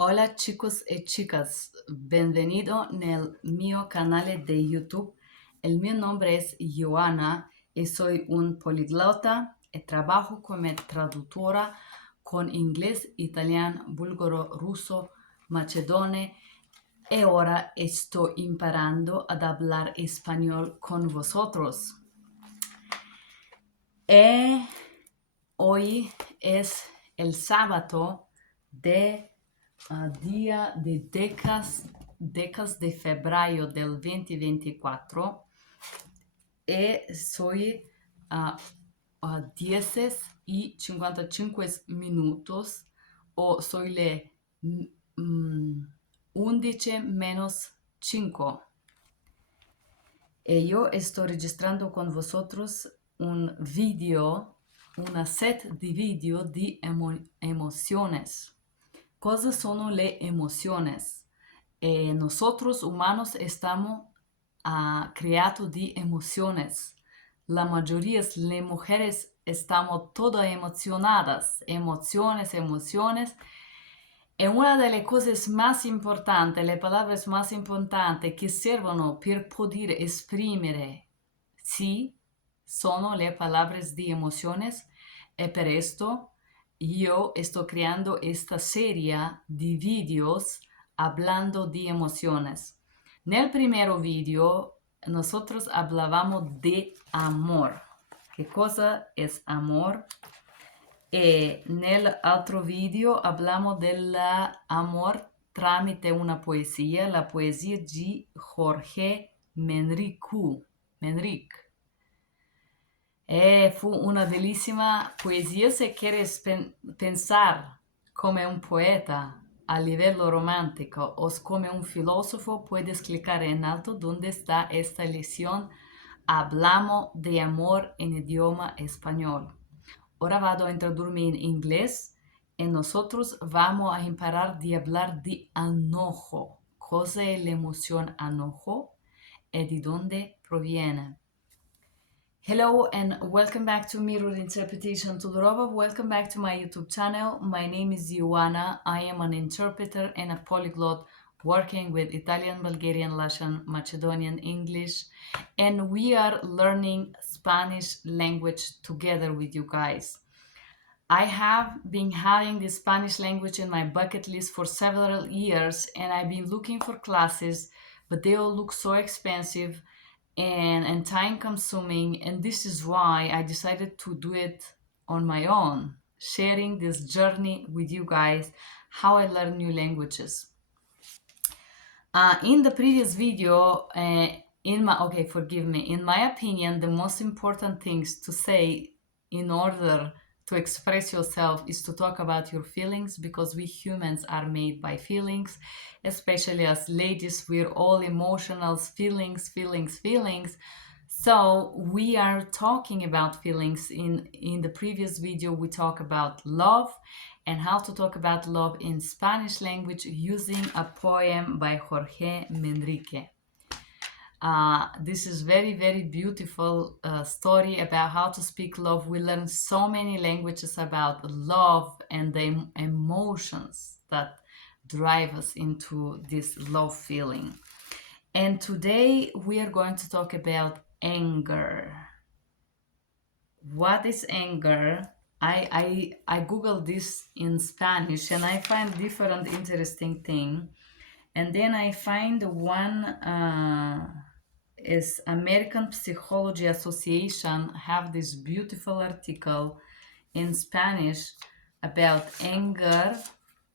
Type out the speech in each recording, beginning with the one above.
Hola chicos e chicas, benvenido nel mio canale de YouTube. El mio nombre es Joana y soy un poliglota e trabajo come traductora con inglés, italiano, búlgaro, ruso, macedone e ora estoy imparando ad hablar español con vosotros. E hoy es el sábado de día de decas de febrero del 2024 e soy a 10:55 minutos o soy le 11 menos 5. E yo estoy registrando con vosotros un video, una set di video di emociones. Cosa sono le emociones? Nosotros humanos estamos creados de emociones. La mayoría de las mujeres estamos todas emocionadas, emociones. Y una de las cosas más importantes, las palabras más importantes que servono per poter esprimere sí, sono le palabras de emociones. Y por esto yo estoy creando esta serie de videos hablando de emociones. En el primer video nosotros hablábamos de amor. ¿Qué cosa es amor? En el otro video hablamos del amor tramite una poesía, la poesía de Jorge Menrique. Fue una bellísima poesía si quieres pensar como un poeta a nivel romántico o como un filósofo, puedes clicar en alto donde está esta lección. Hablamos de amor en idioma español. Ahora vado a introducirme en inglés y nosotros vamos a imparar de hablar de anojo. ¿Cosa es la emoción anojo y de dónde proviene? Hello and welcome back to Mirror Interpretation Tudorova. Welcome back to my YouTube channel. My name is Ioana. I am an interpreter and a polyglot working with Italian, Bulgarian, Russian, Macedonian, English, and we are learning Spanish language together with you guys. I have been having the Spanish language in my bucket list for several years and I've been looking for classes, but they all look so expensive and time consuming, and this is why I decided to do it on my own, sharing this journey with you guys, how I learn new languages. In the previous video, in my opinion, the most important things to say in order to express yourself is to talk about your feelings, because we humans are made by feelings, especially as ladies, we're all emotional, feelings. So we are talking about feelings. In the previous video, we talk about love and how to talk about love in Spanish language using a poem by Jorge Menrique. This is very, very beautiful story about how to speak love. We learn so many languages about love and the emotions that drive us into this love feeling. And today we are going to talk about anger. What is anger? I googled this in Spanish and I find different interesting thing. And then I find one is American Psychology Association have this beautiful article in Spanish about anger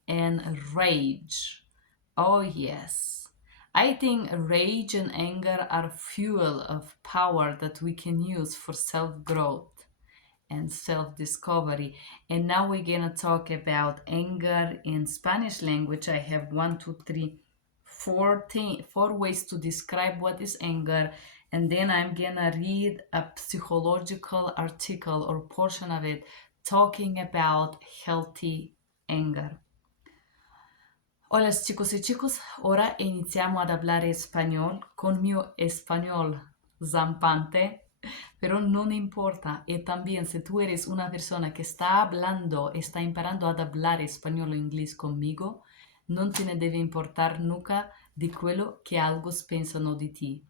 and rage. Oh yes. I think rage and anger are fuel of power that we can use for self-growth and self-discovery. And now we're gonna talk about anger in Spanish language. I have 4 ways to describe what is anger, and then I'm gonna read a psychological article or portion of it talking about healthy anger. Hola chicos y chicos, ahora iniziamo ad hablare español con mio español zampante, pero no importa. Y también si tú eres una persona que está hablando, está imparando a hablar español o inglés conmigo, non te ne deve importar nunca di quello che altri pensano di te.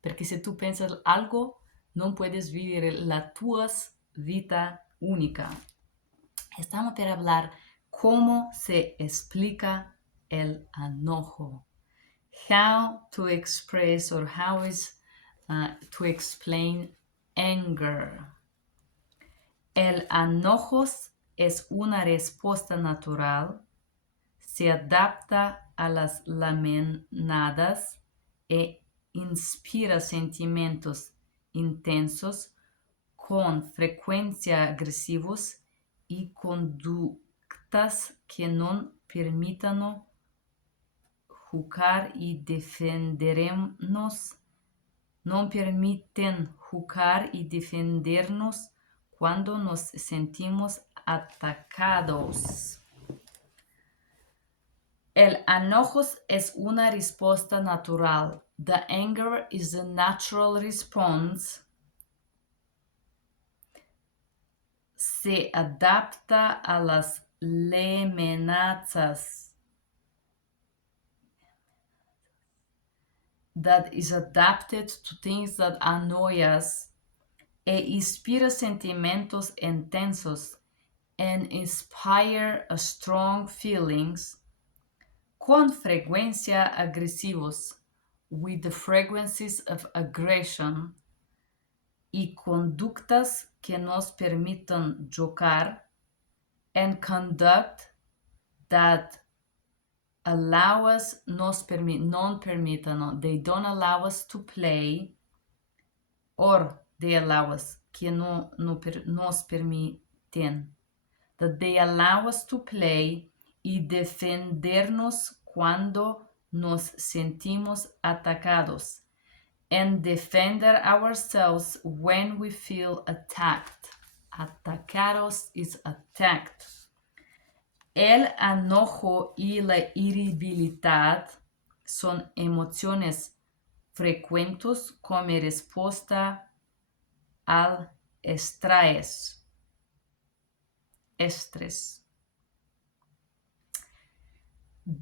Perché se tu pensi algo, non puedes vivere la tua vita única. Estamos per hablar cómo se explica el anojo. How to express or how is to explain anger. El anojo es una respuesta natural, se adapta a las lamenadas e inspira sentimientos intensos con frecuencia agresivos y conductas que no permitan jugar y defendernos, no permiten jugar y defendernos cuando nos sentimos atacados. El enojo es una respuesta natural. The anger is a natural response. Se adapta a las amenazas. That is adapted to things that annoy us. E inspira sentimientos intensos and inspire a strong feelings con frecuencia agresivos, with the frequencies of aggression, y conductas que nos permitan jugar, and conduct that allow us, non permitan, they don't allow us to play, or they allow us, que nos permiten, that they allow us to play y defendernos cuando nos sentimos atacados, and defend ourselves when we feel attacked. Atacados is attacked. El enojo y la irritabilidad son emociones frecuentes como respuesta al estrés.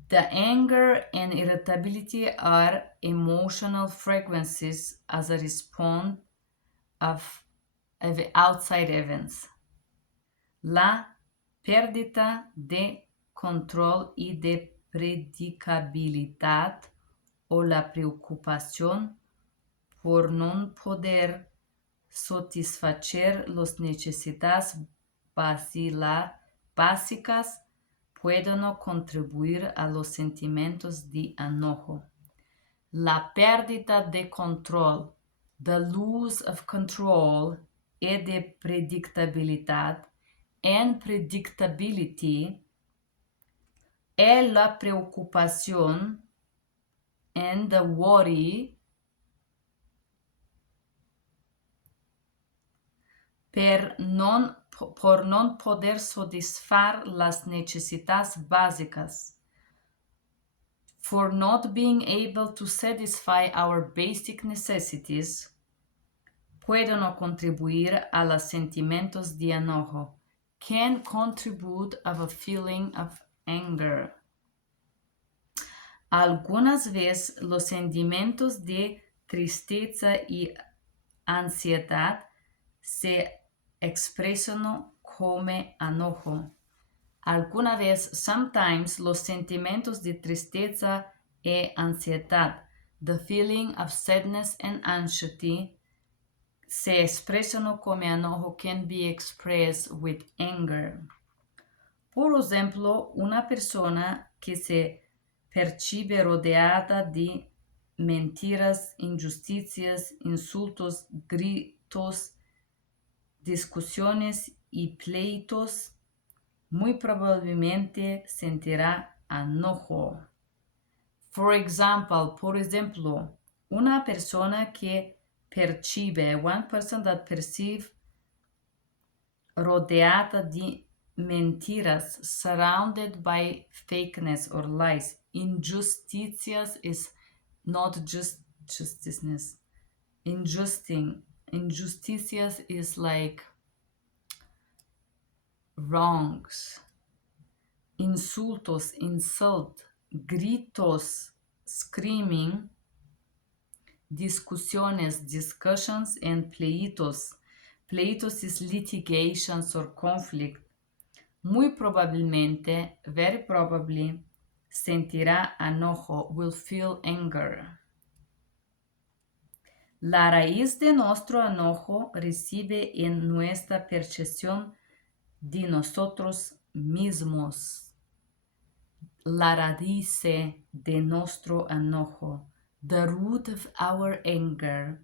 The anger and irritability are emotional frequencies as a response of outside events. La pérdida de control y de predicabilidad o la preocupación por no poder satisfacer las necesidades básicas pueden contribuir a los sentimientos de enojo. La pérdida de control, the loss of control y de predictabilidad, and predictability, y la preocupación, and the worry, por no poder satisfacer las necesidades básicas, for not being able to satisfy our basic necessities, pueden contribuir a los sentimientos de enojo, can contribute of a feeling of anger. Algunas veces los sentimientos de tristeza y ansiedad se expresan como enojo. Alguna vez, sometimes, los sentimientos de tristeza y ansiedad, the feeling of sadness and anxiety, se expresan como enojo, can be expressed with anger. Por ejemplo, una persona que se percibe rodeada de mentiras, injusticias, insultos, gritos, discusiones y pleitos, muy probablemente sentirá enojo. Por ejemplo, una persona que percibe, one person that perceive rodeada de mentiras, surrounded by fakeness or lies. Injusticias is not just justiceness. Injusticias is like wrongs. insultos, insult, gritos, screaming, discusiones, discussions, and pleitos. Pleitos is litigations or conflict. Muy probablemente, very probably, sentirá enojo, will feel anger. La raíz de nuestro enojo reside en nuestra percepción de nosotros mismos. La raíz de nuestro enojo, the root of our anger,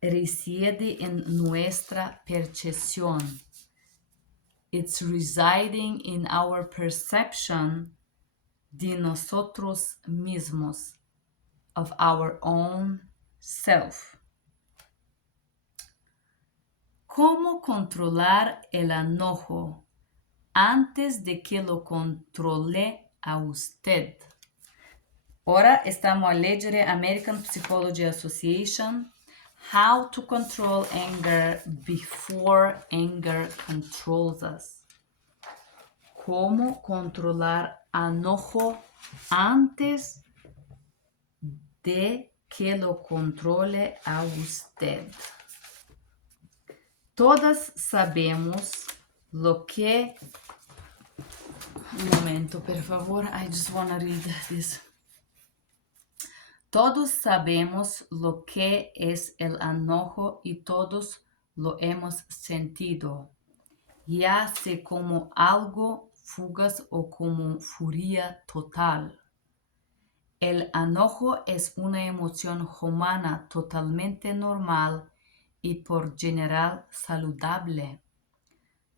reside en nuestra percepción. It's residing in our perception de nosotros mismos, of our own self. ¿Cómo controlar el enojo antes de que lo controle a usted? Ahora estamos a leggere American Psychology Association, How to Control Anger Before Anger Controls Us. ¿Cómo controlar enojo antes de que lo controle a usted? Todas sabemos lo que... Un momento, por favor. I just want to read this. Todos sabemos lo que es el enojo y todos lo hemos sentido, ya sea como algo fugaz o como furia total. El enojo es una emoción humana totalmente normal y por general saludable.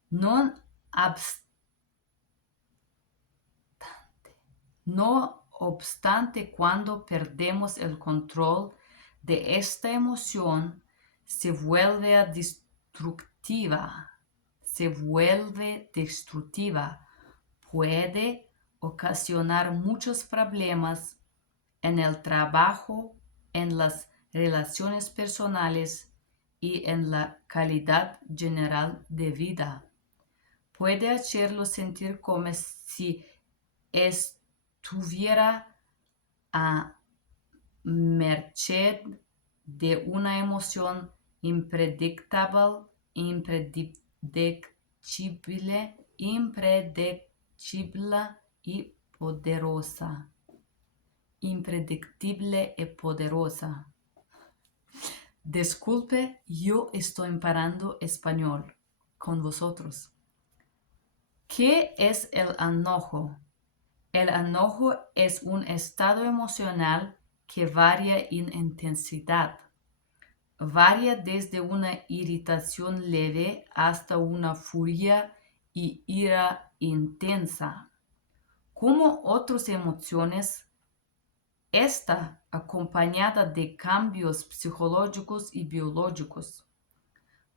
No obstante, cuando perdemos el control de esta emoción, se vuelve destructiva. Puede ocasionar muchos problemas en el trabajo, en las relaciones personales y en la calidad general de vida. Puede hacerlo sentir como si estuviera a merced de una emoción impredictible y poderosa. Impredictible y poderosa. Disculpe, yo estoy imparando español con vosotros. ¿Qué es el enojo? El enojo es un estado emocional que varía en intensidad. Varía desde una irritación leve hasta una furia y ira intensa. Como otras emociones, está acompañada de cambios psicológicos y biológicos.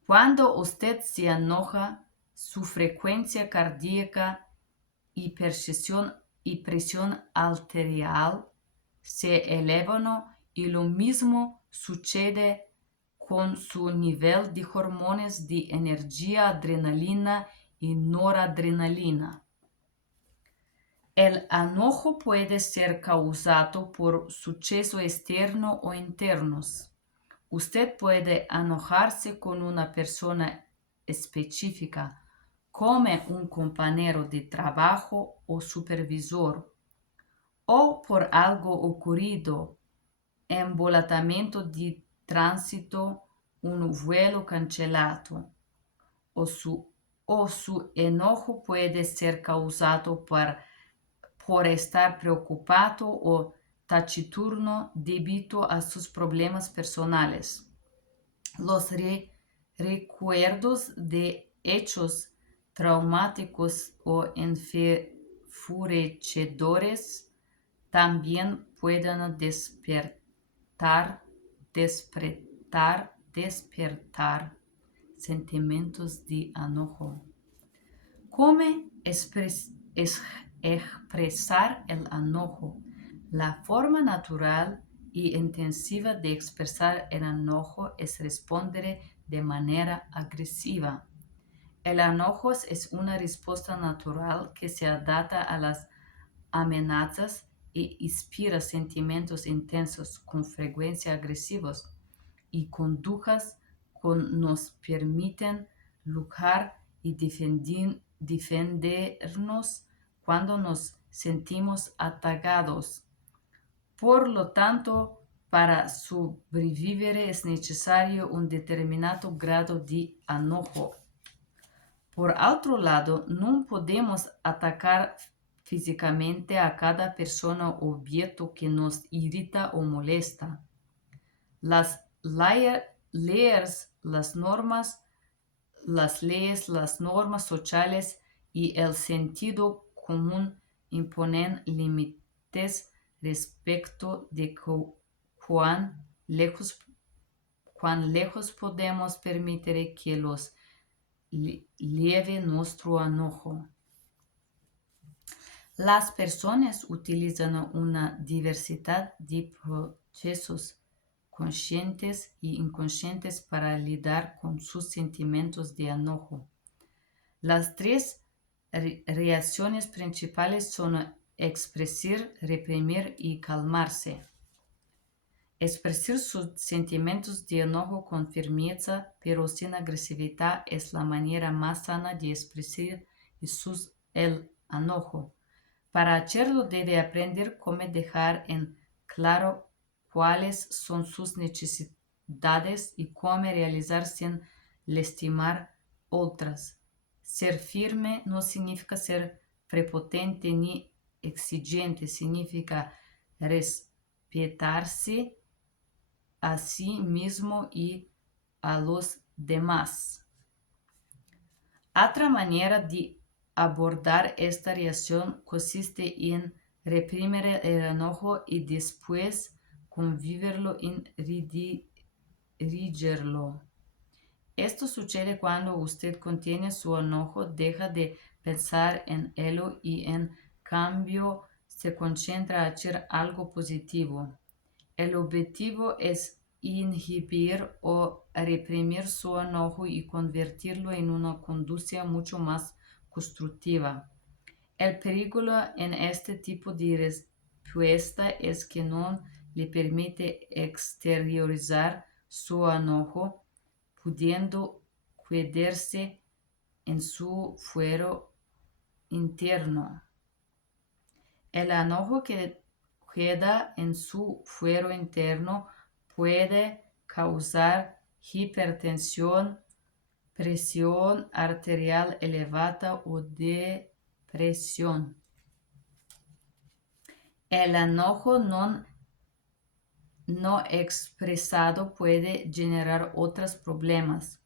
Cuando usted se enoja, su frecuencia cardíaca y presión arterial se elevan y lo mismo sucede con su nivel de hormonas de energía, adrenalina y noradrenalina. El enojo puede ser causado por sucesos externos o internos. Usted puede enojarse con una persona específica, como un compañero de trabajo o supervisor, o por algo ocurrido, embolatamiento de tránsito, un vuelo cancelado, o su enojo puede ser causado por estar preocupado o taciturno debido a sus problemas personales. Los recuerdos de hechos traumáticos o enfurecedores también pueden despertar sentimientos de enojo. ¿Cómo expresar el enojo? La forma natural y intensiva de expresar el enojo es responder de manera agresiva. El enojo es una respuesta natural que se adapta a las amenazas e inspira sentimientos intensos, con frecuencia agresivos, y conductas que nos permiten luchar y defendernos cuando nos sentimos atacados. Por lo tanto, para sobrevivir es necesario un determinado grado de enojo. Por otro lado, no podemos atacar físicamente a cada persona o objeto que nos irrita o molesta. Las leyes, las normas sociales y el sentido común imponen límites respecto de cuán lejos podemos permitir que los lleve nuestro enojo. Las personas utilizan una diversidad de procesos conscientes e inconscientes para lidiar con sus sentimientos de enojo. Las tres reacciones principales son expresar, reprimir y calmarse. Expresar sus sentimientos de enojo con firmeza, pero sin agresividad, es la manera más sana de expresar el enojo. Para hacerlo debe aprender cómo dejar en claro cuáles son sus necesidades y cómo realizar sin lastimar otras. Ser firme no significa ser prepotente ni exigente, significa respetarse a sí mismo y a los demás. Otra manera de abordar esta reacción consiste en reprimir el enojo y después convertirlo en dirigirlo. Esto sucede cuando usted contiene su enojo, deja de pensar en él y en cambio se concentra en hacer algo positivo. El objetivo es inhibir o reprimir su enojo y convertirlo en una conducta mucho más constructiva. El peligro en este tipo de respuesta es que no le permite exteriorizar su enojo, pudiendo quedarse en su fuero interno. El enojo que queda en su fuero interno puede causar hipertensión, presión arterial elevada o depresión. El enojo no expresado puede generar otros problemas.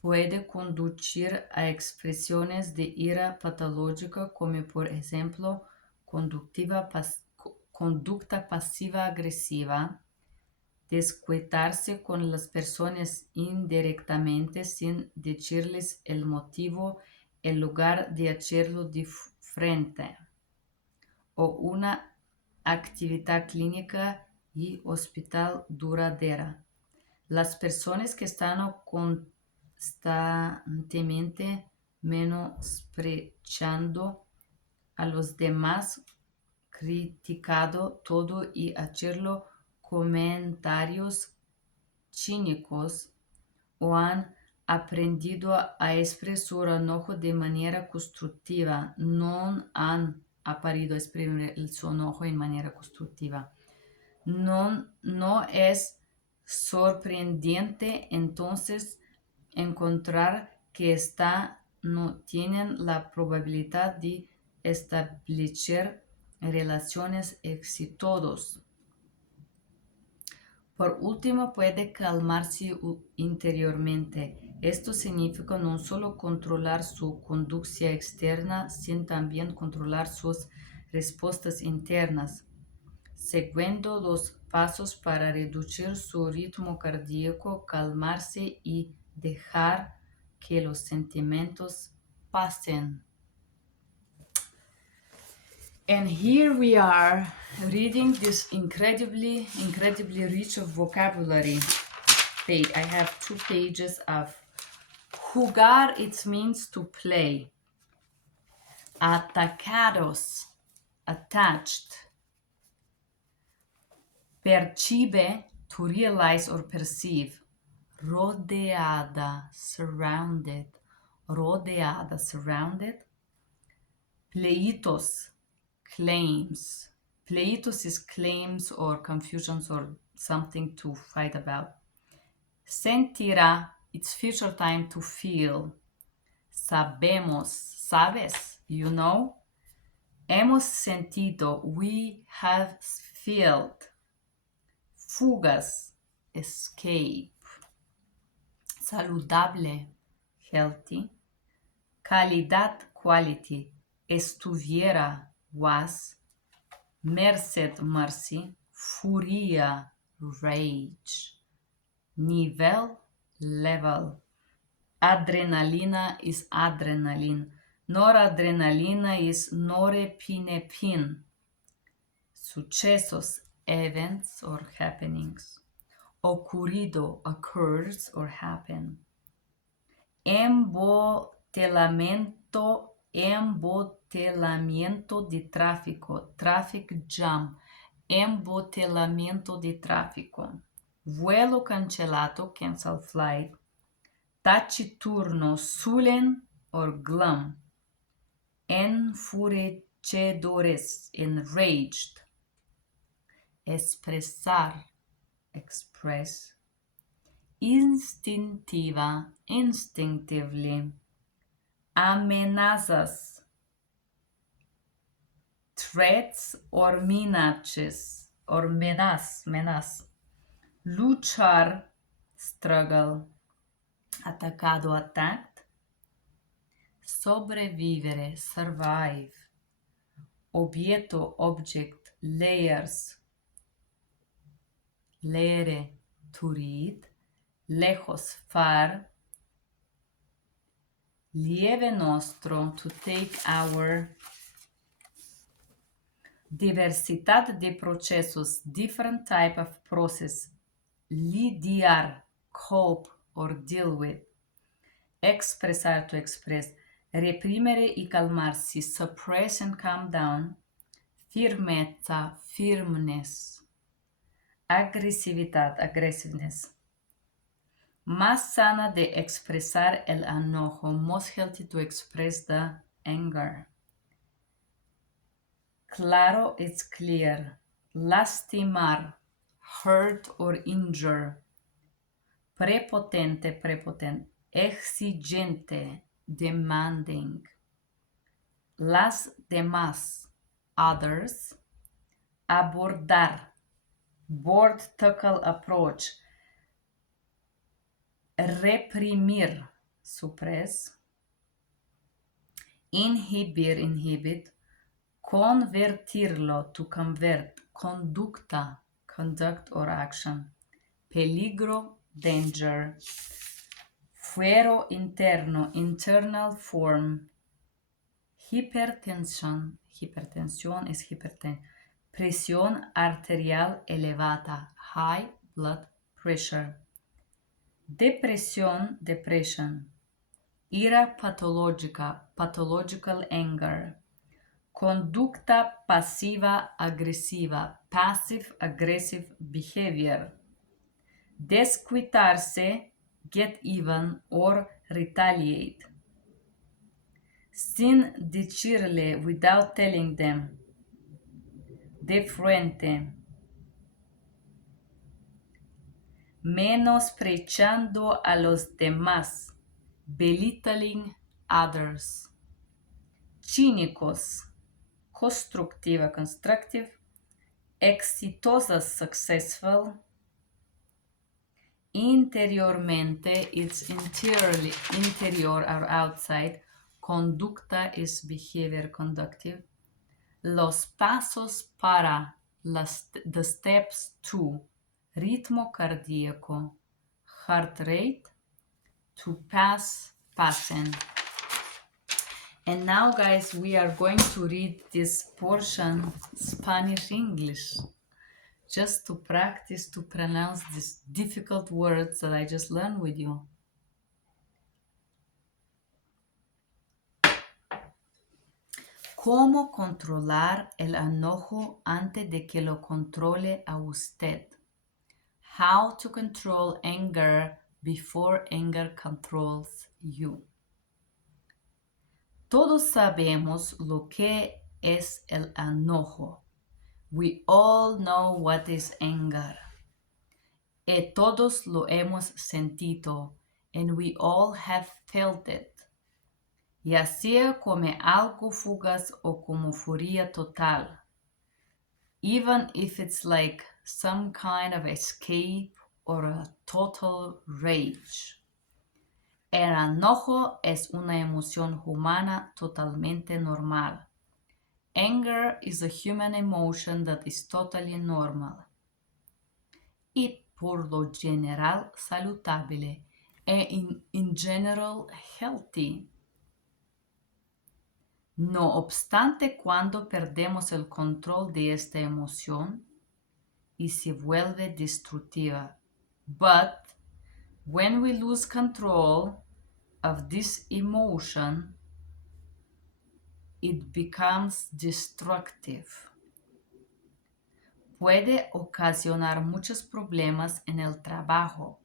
Puede conducir a expresiones de ira patológica como por ejemplo conducta pasiva-agresiva, desquitarse con las personas indirectamente sin decirles el motivo en lugar de hacerlo de frente, o una actividad clínica y hospital duradera. Las personas que están constantemente menospreciando a los demás, criticando todo y haciendo comentarios cínicos, o han aprendido a expresar su enojo de manera constructiva, no han aprendido a expresar su enojo en manera constructiva. No es sorprendente entonces encontrar que no tienen la probabilidad de establecer relaciones exitosas. Por último, puede calmarse interiormente. Esto significa no solo controlar su conducta externa, sino también controlar sus respuestas internas, siguiendo los pasos para reducir su ritmo cardíaco, calmarse y dejar que los sentimientos pasen. And here we are reading this incredibly rich vocabulary page. I have 2 pages of Jugar, it means to play. Atacados, attached. Percibe, to realize or perceive. Rodeada, surrounded. Rodeada, surrounded. Pleitos, claims. Pleitos is claims or confusions or something to fight about. Sentirá, it's future time to feel. Sabemos, sabes, you know. Hemos sentido, we have felt. Fugas, escape. Saludable, healthy. Calidad, quality. Estuviera, was. Merced, mercy. Furia, rage. Nivel, level. Adrenalina is adrenaline. Noradrenalina is norepinephrine. Sucesos, events or happenings. Ocurrido, occurs or happen. Embotelamiento de tráfico, traffic jam, embotelamento de tráfico. Vuelo cancelato, cancel flight. Taciturno, sullen or glum. Enfurecedores, enraged. Expresar, express. Instintiva, instinctively. Amenazas, threats or menaces, or menace. Luchar, struggle. Atacado, attacked. Sobrevivere, survive. Objeto, object, layers. Leere, to read. Lejos, far. Lieve nostro, to take our. Diversidad de procesos, different type of process. Lidiar, cope or deal with. Expresar, to express. Reprimere y calmarsi, suppress and calm down. Firmeza, firmness. Agresividad, aggressiveness. Más sana de expresar el enojo, most healthy to express the anger. Claro, it's clear. Lastimar, hurt or injure. Prepotente, prepotent. Exigente, demanding. Las demás, others. Abordar, board tackle approach. Reprimir, suppress. Inhibir, inhibit. Convertirlo, to convert. Conducta, conduct or action. Peligro, danger. Fuero interno, internal form. Hipertensión, hipertensión is hypertension. Presión arterial elevada, high blood pressure. Depresión, depression. Ira patológica, pathological anger. Conducta pasiva agresiva, passive aggressive behavior. Desquitarse, get even or retaliate. Sin decirle, without telling them. De frente. Menospreciando a los demás. Belittling others. Cínicos. Constructiva, constructive. Exitosas, successful. Interiormente, it's interiorly, interior or outside. Conducta is behavior, conductive. Los pasos para, the steps to. Ritmo cardíaco, heart rate. To pass, passen. And now, guys, we are going to read this portion Spanish-English, just to practice to pronounce these difficult words that I just learned with you. ¿Cómo controlar el enojo antes de que lo controle a usted? How to control anger before anger controls you. Todos sabemos lo que es el enojo. We all know what is anger. Y todos lo hemos sentido, and we all have felt it. Ya sea como algo fugaz o como furia total. Even if it's like some kind of escape or a total rage. El enojo es una emoción humana totalmente normal. Anger is a human emotion that is totally normal. Y por lo general saludable e in general healthy. No obstante, cuando perdemos el control de esta emoción y se vuelve destructiva. But when we lose control of this emotion, it becomes destructive. Puede ocasionar muchos problemas en el trabajo.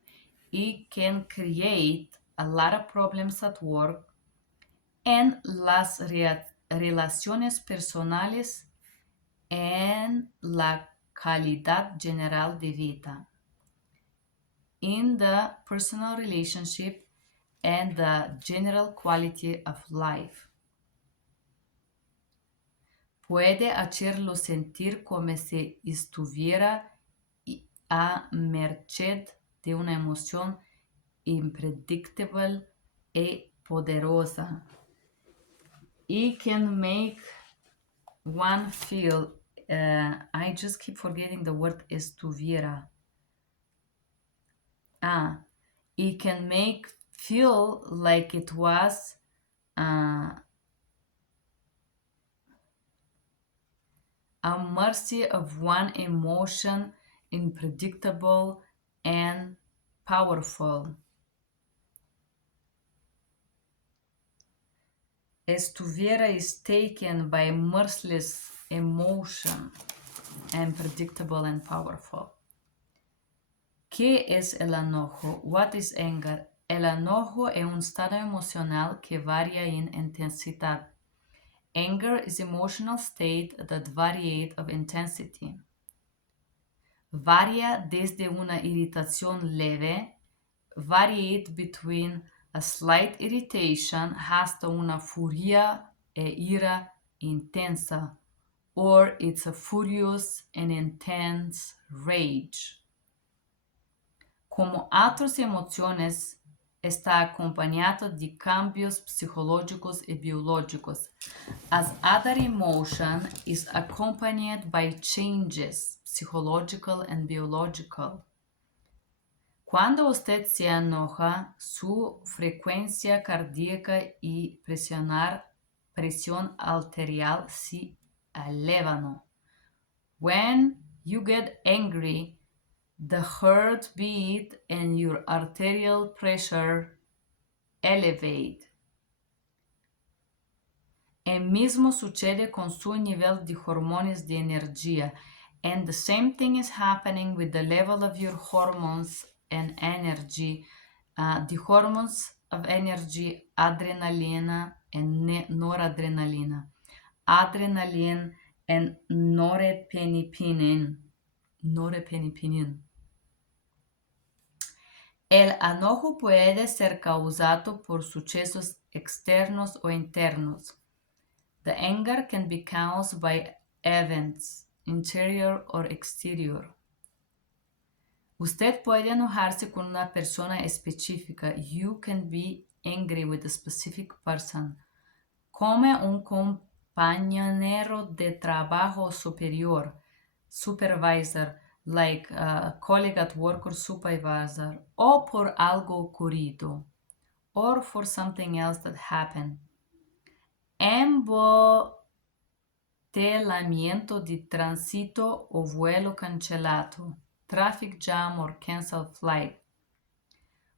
It can create a lot of problems at work en las relaciones personales en la calidad general de vida. In the personal relationship and the general quality of life. Puede hacerlo sentir como si estuviera a merced de una emoción impredictable y poderosa. It can make one feel, I just keep forgetting the word estuviera. It can make feel like it was a mercy of one emotion, unpredictable and powerful. Estuviera is taken by merciless emotion, unpredictable and powerful. ¿Qué es el enojo? What is anger? El enojo es un estado emocional que varía en intensidad. Anger is emotional state that varies of intensity. Varía desde una irritación leve, varied between a slight irritation hasta una furia e ira intensa, or it's a furious and intense rage. Como otras emociones, está acompañado de cambios psicológicos y biológicos. As other emotion is accompanied by changes, psychological and biological. Cuando usted se enoja, su frecuencia cardíaca y presión arterial se elevan. When you get angry, the heartbeat and your arterial pressure elevate. El mismo sucede con su nivel de hormonas de energía. And the same thing is happening with the level of your hormones and energy. The hormones of energy, adrenalina and noradrenalina. Adrenaline and norepinephrine. El enojo puede ser causado por sucesos externos o internos. The anger can be caused by events, interior or exterior. Usted puede enojarse con una persona específica. You can be angry with a specific person. Como un compañero de trabajo superior, supervisor, like a colleague at work or supervisor, o por algo ocurrido, or for something else that happened. Embotellamiento de tránsito o vuelo cancelado, traffic jam or canceled flight.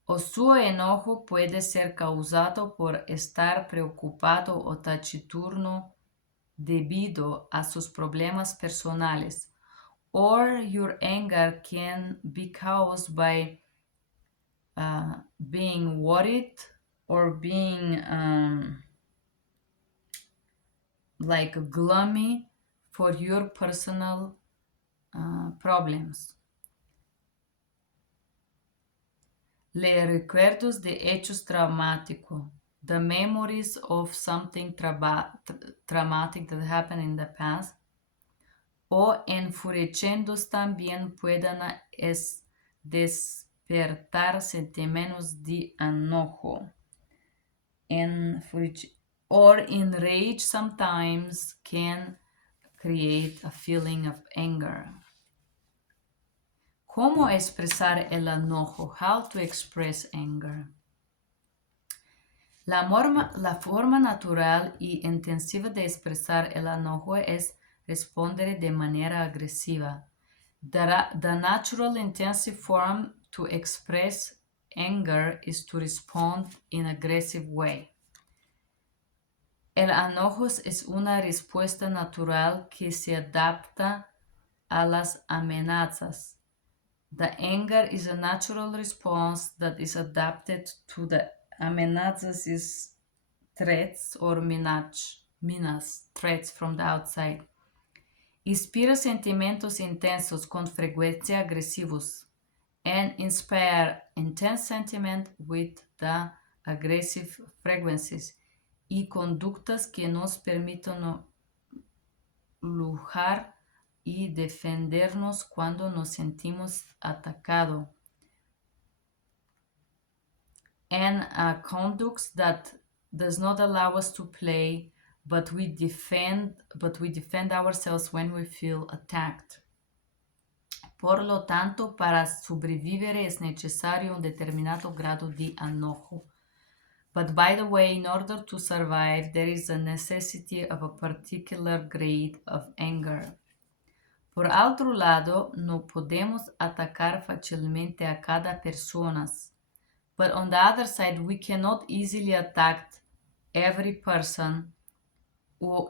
O su enojo puede ser causado por estar preocupado o taciturno debido a sus problemas personales, or your anger can be caused by being worried or being like gloomy for your personal problems. Le recuerdos de hechos traumáticos, the memories of something traumatic that happened in the past, o enfurecidos también pueden despertar sentimientos de enojo. Or enrage sometimes can create a feeling of anger. ¿Cómo expresar el enojo? How to express anger. La forma natural y intensiva de expresar el enojo es responder de manera agresiva. The natural intensive form to express anger is to respond in an aggressive way. El enojo es una respuesta natural que se adapta a las amenazas. The anger is a natural response that is adapted to the amenazas is threats or minas, threats from the outside. Inspira sentimientos intensos con frecuencia agresivos and inspire intense sentiment with the aggressive frequencies y conductas que nos permitan luchar y defendernos cuando nos sentimos atacados. And conducts that does not allow us to play, but we defend ourselves when we feel attacked. Por lo tanto, para sobrevivir es necesario un determinado grado de enojo. But by the way, in order to survive, there is a necessity of a particular grade of anger. Por otro lado, no podemos atacar fácilmente a cada persona. But on the other side, we cannot easily attack every person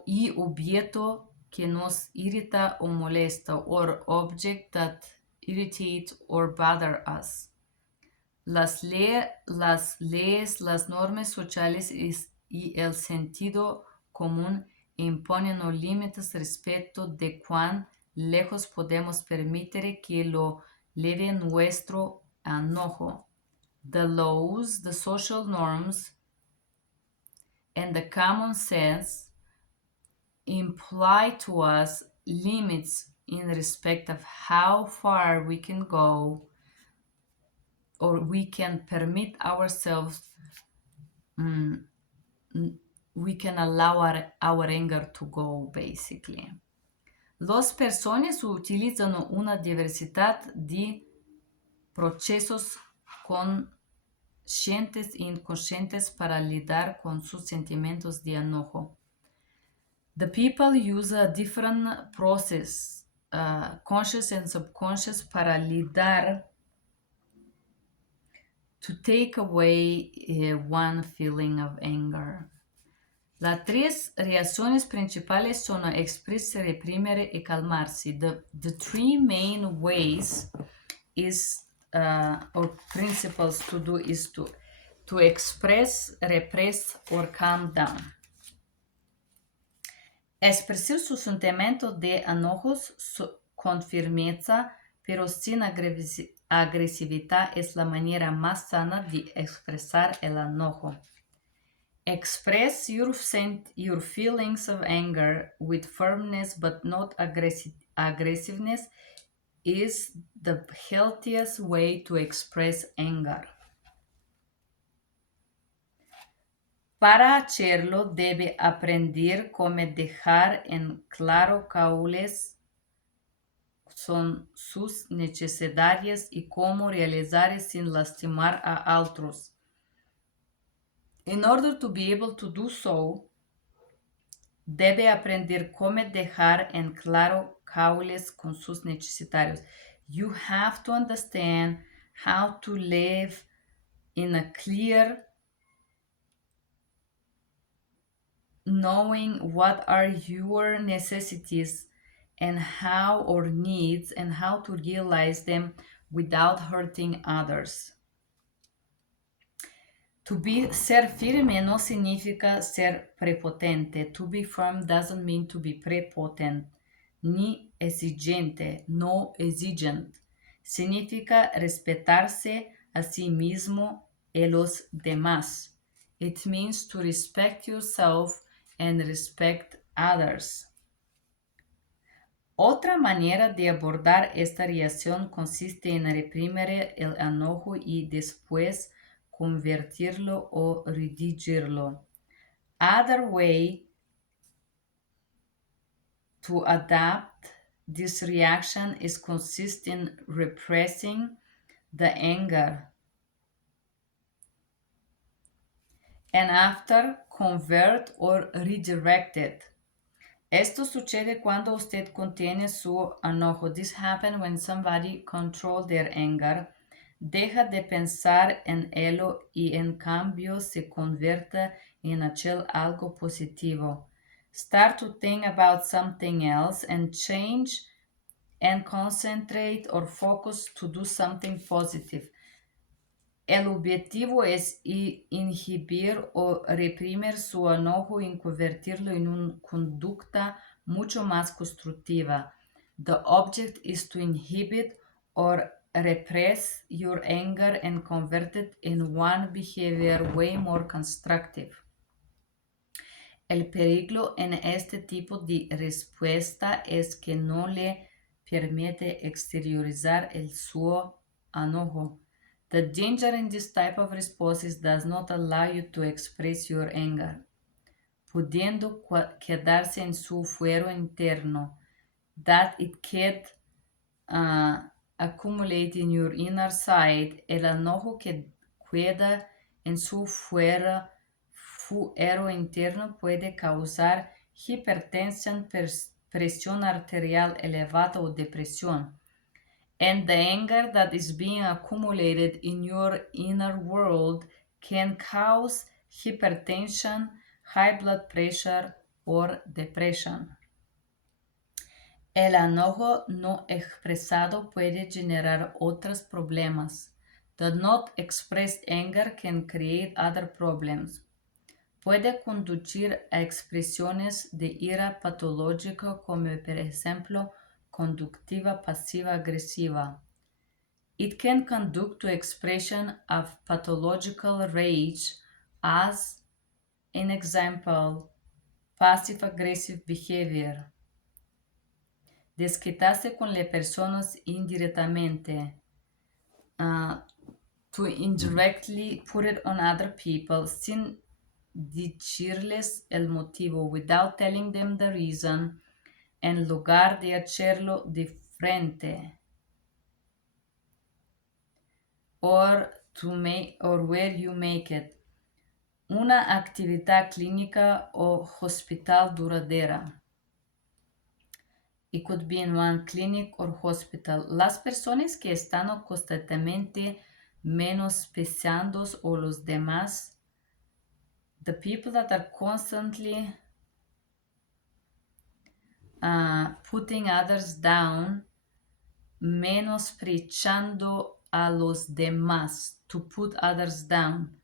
y objeto que nos irrita o molesta, or object that irritate or bother us. Las leyes, las normas sociales y el sentido común imponen los límites respecto de cuán lejos podemos permitir que lo lleve nuestro enojo. The laws, the social norms, and the common sense imply to us limits in respect of how far we can go or we can permit ourselves, we can allow our anger to go, basically. Las personas utilizan una diversidad de procesos conscientes e inconscientes para lidiar con sus sentimientos de enojo. The people use a different process, conscious and subconscious, para lidiar, to take away one feeling of anger. Las tres reacciones principales son expresar, reprimir y calmarse. The three main ways is or principles to do is to express, repress, or calm down. Expresar sus sentimientos de enojos con firmeza, pero sin agresividad, es la manera más sana de expresar el enojo. Express your feelings of anger with firmness but not aggressiveness is the healthiest way to express anger. Para hacerlo, debe aprender cómo dejar en claro cuáles son sus necesidades y cómo realizar sin lastimar a otros. In order to be able to do so, debe aprender cómo dejar en claro cuáles son sus necesidades. You have to understand how to live in a clear knowing what are your necessities and how or needs and how to realize them without hurting others. Ser firme no significa ser prepotente. To be firm doesn't mean to be prepotent, ni exigente, no exigent. Significa respetarse a sí mismo y los demás. It means to respect yourself and respect others. Otra manera de abordar esta reacción consiste en reprimir el enojo y después convertirlo o redigirlo. Other way to adapt this reaction is consist in repressing the anger and after convert or redirect it. Esto sucede cuando usted contiene su enojo. This happens when somebody controls their anger, deja de pensar en ello y en cambio se convierte en aquel algo positivo. Start to think about something else and change and concentrate or focus to do something positive. El objetivo es inhibir o reprimir su enojo y convertirlo en una conducta mucho más constructiva. The object is to inhibit or repress your anger and convert it in one behavior way more constructive. El peligro en este tipo de respuesta es que no le permite exteriorizar el su enojo. The danger in this type of responses does not allow you to express your anger, pudiendo quedarse en su fuero interno, that it can accumulate in your inner side. El enojo que queda en su fuero interno puede causar hipertensión, presión arterial elevada o depresión. And the anger that is being accumulated in your inner world can cause hypertension, high blood pressure, or depression. El enojo no expresado puede generar otros problemas. The not expressed anger can create other problems. Puede conducir a expresiones de ira patológica como por ejemplo conductiva pasiva-agresiva. It can conduct to expression of pathological rage as, an example, passive-aggressive behavior. Desquitarse con las personas indirectamente. To indirectly put it on other people sin decirles el motivo, without telling them the reason, en lugar de hacerlo de frente. Or where you make it. Una actividad clínica o hospital duradera. It could be in one clinic or hospital. Las personas que están constantemente menospreciando o los demás. The people that are constantly putting others down, menospreciando a los demás, to put others down,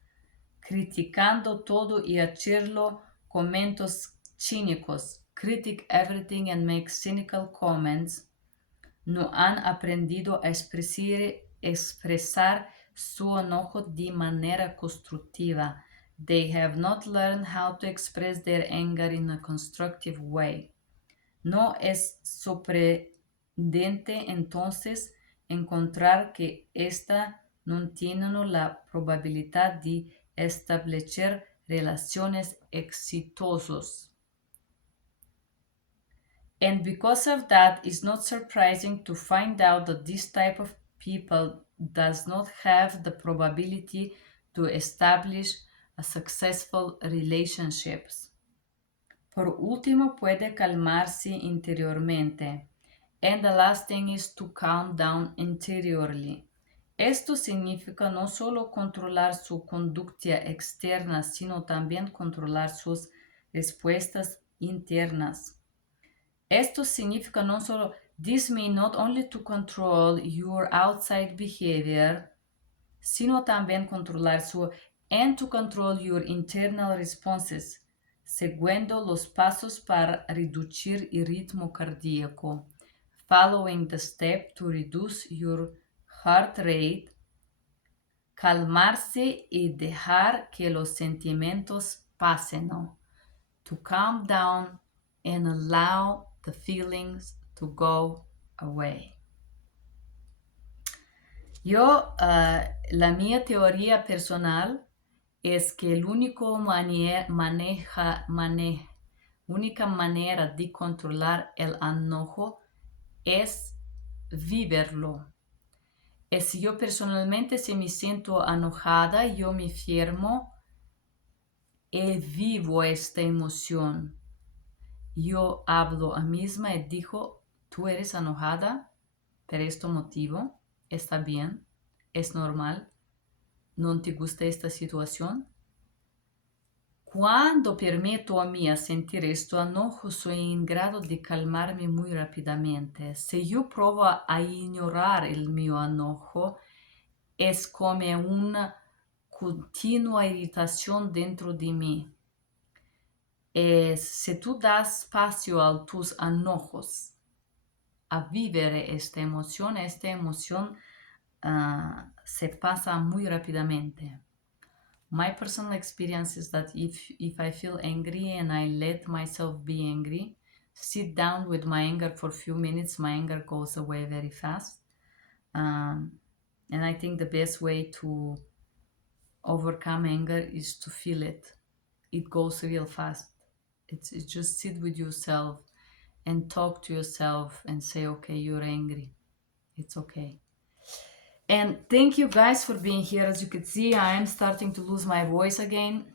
criticando todo y hacerlo comentarios cínicos, critic everything and make cynical comments, no han aprendido a expresar su enojo de manera constructiva. They have not learned how to express their anger in a constructive way. No es sorprendente entonces encontrar que esta no tiene la probabilidad de establecer relaciones exitosas. And because of that, it's not surprising to find out that this type of people does not have the probability to establish a successful relationships. Por último, puede calmarse interiormente. And the last thing is to calm down interiorly. Esto significa no solo controlar su conducta externa, sino también controlar sus respuestas internas. Esto significa no solo, this means not only to control your outside behavior, sino también controlar su and to control your internal responses, siguiendo los pasos para reducir el ritmo cardíaco, following the step to reduce your heart rate, calmarse y dejar que los sentimientos pasen, ¿no? To calm down and allow the feelings to go away. La mía teoría personal es que el única manera de controlar el enojo es vivirlo. Y si yo personalmente si me siento enojada, yo me firmo y vivo esta emoción. Yo hablo a mí misma y digo, tú eres enojada por este motivo, está bien, es normal, no te gusta esta situación. Cuando permito a mí sentir este enojo, soy en grado de calmarme muy rápidamente. Si yo pruebo a ignorar el mío enojo, es como una continua irritación dentro de mí. Si tú das espacio a tus enojos, a vivir esta emoción se pasa muy rápidamente. My personal experience is that if I feel angry and I let myself be angry, sit down with my anger for a few minutes, my anger goes away very fast. And I think the best way to overcome anger is to feel it. It goes real fast. It's just sit with yourself and talk to yourself and say, okay, you're angry. It's okay. And thank you guys for being here. As you can see, I am starting to lose my voice again.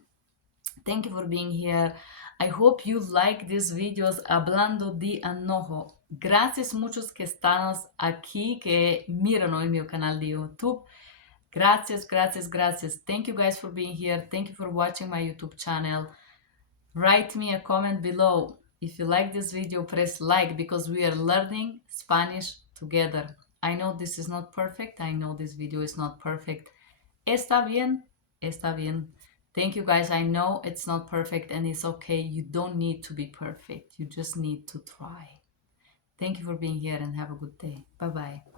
Thank you for being here. I hope you like these videos hablando de enojo. Gracias muchos que están aquí, que miran hoy mi canal de YouTube. Gracias, gracias, gracias. Thank you guys for being here. Thank you for watching my YouTube channel. Write me a comment below. If you like this video, press like because we are learning Spanish together. I know this is not perfect. I know this video is not perfect. Está bien. Está bien. Thank you guys. I know it's not perfect and it's okay. You don't need to be perfect. You just need to try. Thank you for being here and have a good day. Bye-bye.